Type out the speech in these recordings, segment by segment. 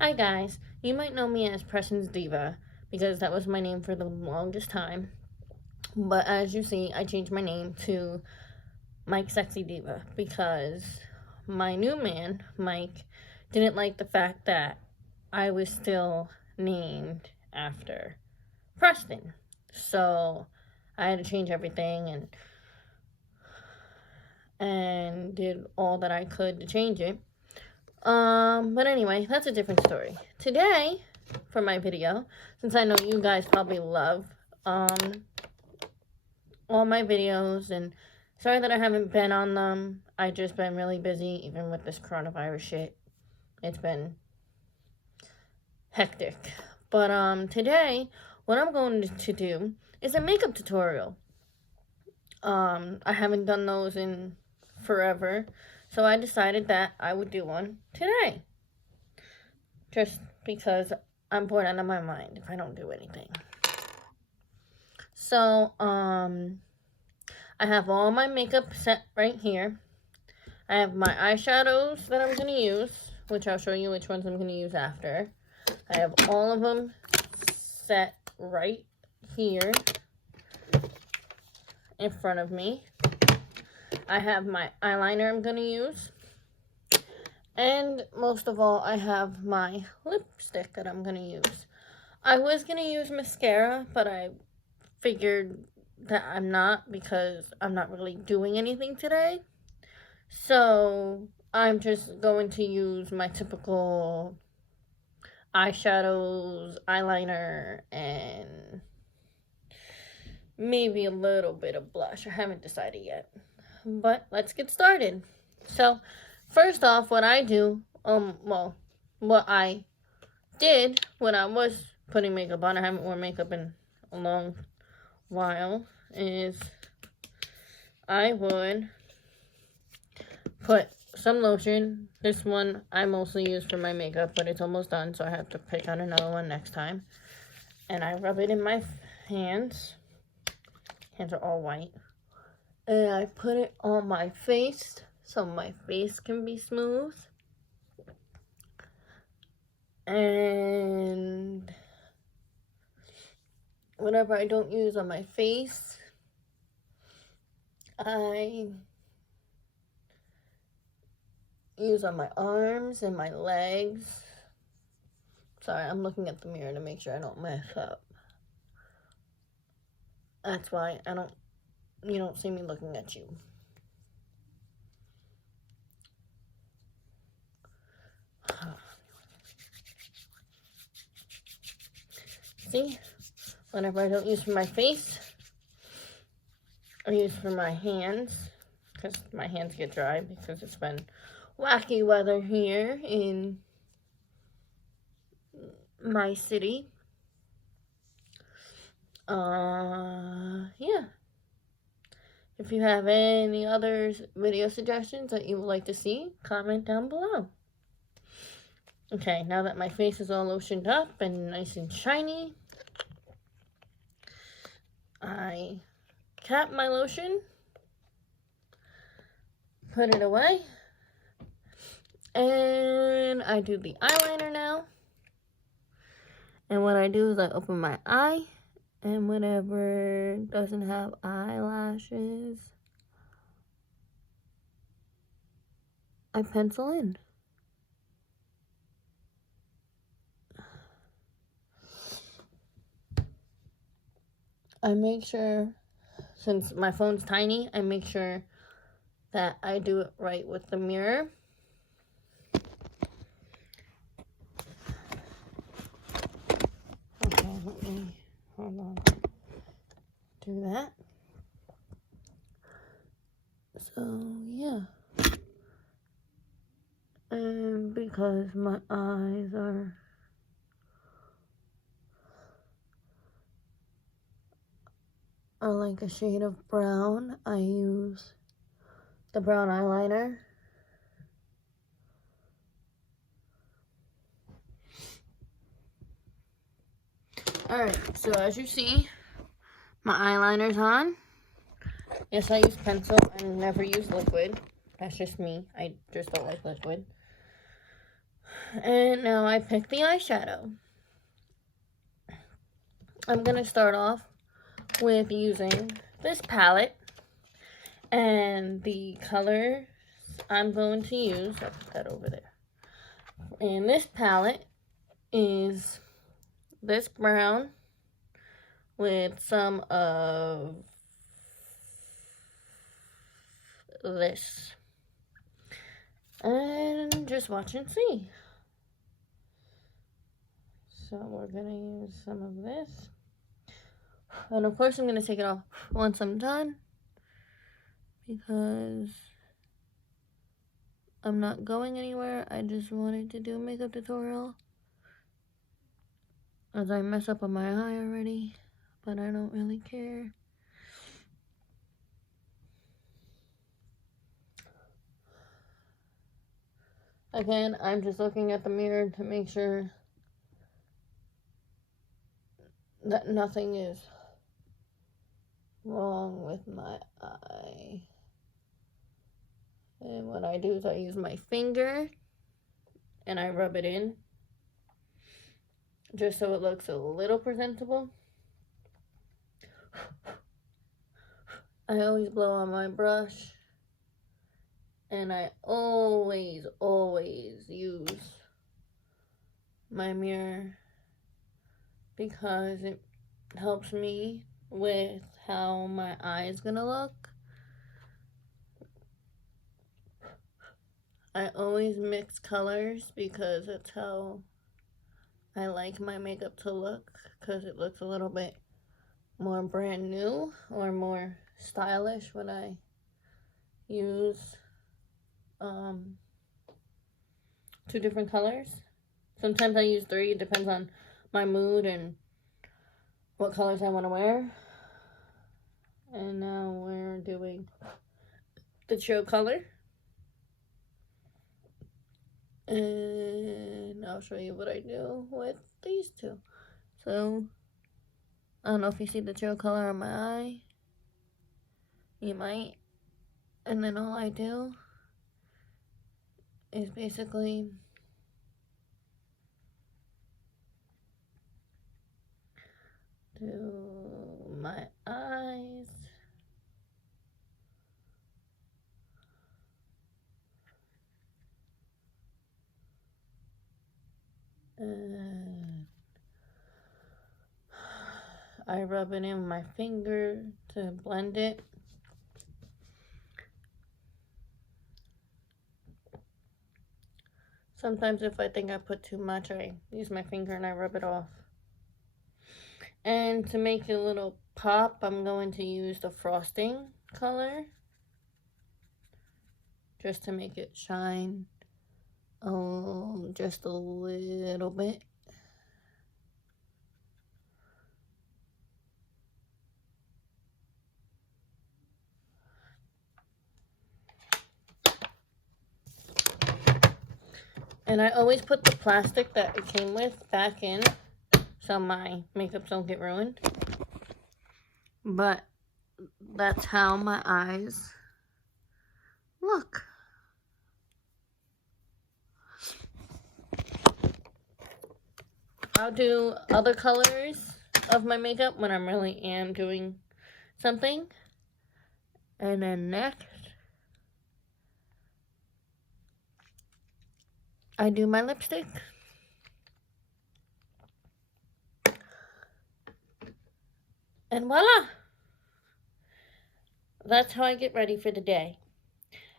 Hi guys, you might know me as Preston's Diva because that was my name for the longest time. But as you see, I changed my name to Mike Sexy Diva because my new man, Mike, didn't like the fact that I was still named after Preston. So I had to change everything and did all that I could to change it. But anyway, that's a different story. Today, for my video, since I know you guys probably love, all my videos, and sorry that I haven't been on them. I just been really busy, even with this coronavirus shit. It's been hectic. But, today, what I'm going to do is a makeup tutorial. I haven't done those in forever, so I decided that I would do one today. Just because I'm bored out of my mind if I don't do anything. So, I have all my makeup set right here. I have my eyeshadows that I'm going to use, which I'll show you which ones I'm going to use after. I have all of them set right here in front of me. I have my eyeliner I'm going to use. And most of all, I have my lipstick that I'm going to use. I was going to use mascara, but I figured that I'm not because I'm not really doing anything today. So I'm just going to use my typical eyeshadows, eyeliner, and maybe a little bit of blush. I haven't decided yet. But let's get started. So first off, what I do, what I did when I was putting makeup on, I haven't worn makeup in a long while, is I would put some lotion. This one I mostly use for my makeup, but it's almost done, so I have to pick out another one next time. And I rub it in my hands. Hands are all white. And I put it on my face so my face can be smooth. And whatever I don't use on my face, I use on my arms and my legs. Sorry, I'm looking at the mirror to make sure I don't mess up. That's why you don't see me looking at you. See? Whenever I don't use for my face, I use for my hands, because my hands get dry because it's been wacky weather here in my city. Yeah. If you have any other video suggestions that you would like to see, comment down below. Okay, now that my face is all lotioned up and nice and shiny, I cap my lotion, put it away, and I do the eyeliner now. And what I do is I open my eye, and whatever doesn't have eyelashes, I pencil in. I make sure, since my phone's tiny, I make sure that I do it right with the mirror. Okay, let me, hold on, do that. So, yeah. And because my eyes are like a shade of brown, I use the brown eyeliner. Alright, so as you see, my eyeliner's on. Yes, I use pencil and never use liquid. That's just me. I just don't like liquid. And now I pick the eyeshadow. I'm going to start off with using this palette. And the color I'm going to use, I'll put that over there. And this palette is this brown with some of this. And just watch and see. So we're going to use some of this. And of course I'm going to take it off once I'm done, because I'm not going anywhere. I just wanted to do a makeup tutorial, as I mess up on my eye already, but I don't really care. Again, I'm just looking at the mirror to make sure that nothing is wrong with my eye. And what I do is I use my finger and I rub it in, just so it looks a little presentable. I always blow on my brush, and I always use my mirror, because it helps me with how my eye is gonna look. I always mix colors because that's how I like my makeup to look, because it looks a little bit more brand new or more stylish when I use 2 different colors. Sometimes I use 3, it depends on my mood and what colors I want to wear. And now we're doing the chill color. And I'll show you what I do with these 2. So, I don't know if you see the chill color on my eye. You might. And then all I do is basically do my eyes. And I rub it in my finger to blend it. Sometimes if I think I put too much, I use my finger and I rub it off. And to make it a little pop, I'm going to use the frosting color, just to make it shine just a little bit. And I always put the plastic that it came with back in, so my makeup don't get ruined. But that's how my eyes look. I'll do other colors of my makeup when I really am doing something. And then next, I do my lipstick. And voila! That's how I get ready for the day.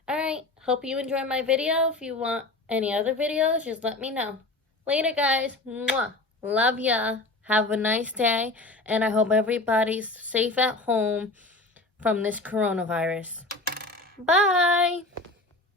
Alright, hope you enjoyed my video. If you want any other videos, just let me know. Later, guys. Mwah. Love ya. Have a nice day. And I hope everybody's safe at home from this coronavirus. Bye!